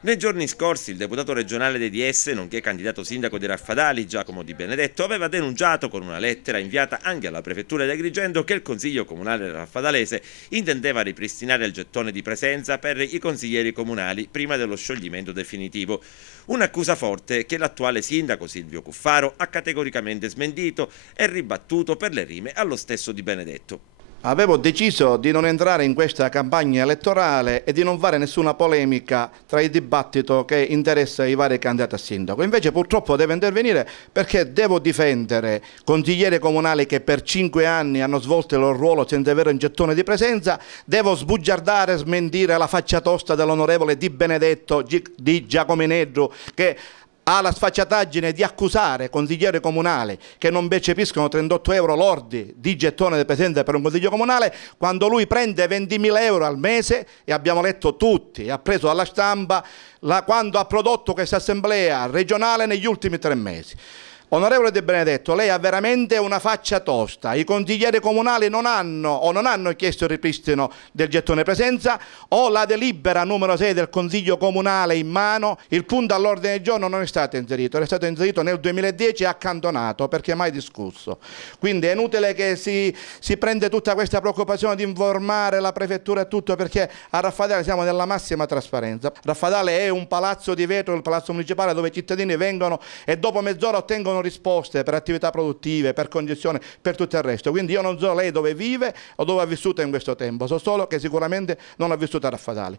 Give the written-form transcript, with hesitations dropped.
Nei giorni scorsi il deputato regionale dei DS, nonché candidato sindaco di Raffadali, Giacomo Di Benedetto, aveva denunciato con una lettera inviata anche alla prefettura di Agrigento che il consiglio comunale raffadalese intendeva ripristinare il gettone di presenza per i consiglieri comunali prima dello scioglimento definitivo. Un'accusa forte che l'attuale sindaco Silvio Cuffaro ha categoricamente smentito e ribattuto per le rime allo stesso Di Benedetto. Avevo deciso di non entrare in questa campagna elettorale e di non fare nessuna polemica tra il dibattito che interessa i vari candidati a sindaco. Invece purtroppo devo intervenire perché devo difendere consiglieri comunali che per 5 anni hanno svolto il loro ruolo senza avere un gettone di presenza. Devo sbugiardare e smentire la faccia tosta dell'onorevole Di Benedetto di Giacomineddu, che ha la sfacciataggine di accusare consiglieri comunali che non percepiscono 38 euro lordi di gettone di presenza per un consiglio comunale, quando lui prende 20.000 euro al mese, e abbiamo letto tutti, ha preso dalla stampa quando ha prodotto questa assemblea regionale negli ultimi 3 mesi. Onorevole Di Benedetto, lei ha veramente una faccia tosta. I consiglieri comunali non hanno chiesto il ripristino del gettone presenza, o la delibera numero 6 del Consiglio Comunale in mano. Il punto all'ordine del giorno non è stato inserito, era stato inserito nel 2010 e accantonato perché mai discusso. Quindi è inutile che si prende tutta questa preoccupazione di informare la prefettura e tutto, perché a Raffadali siamo nella massima trasparenza. Raffadali è un palazzo di vetro, il palazzo municipale, dove i cittadini vengono e dopo mezz'ora ottengono risposte per attività produttive, per condizioni, per tutto il resto. Quindi io non so lei dove vive o dove ha vissuto in questo tempo, so solo che sicuramente non ha vissuto a Raffadali.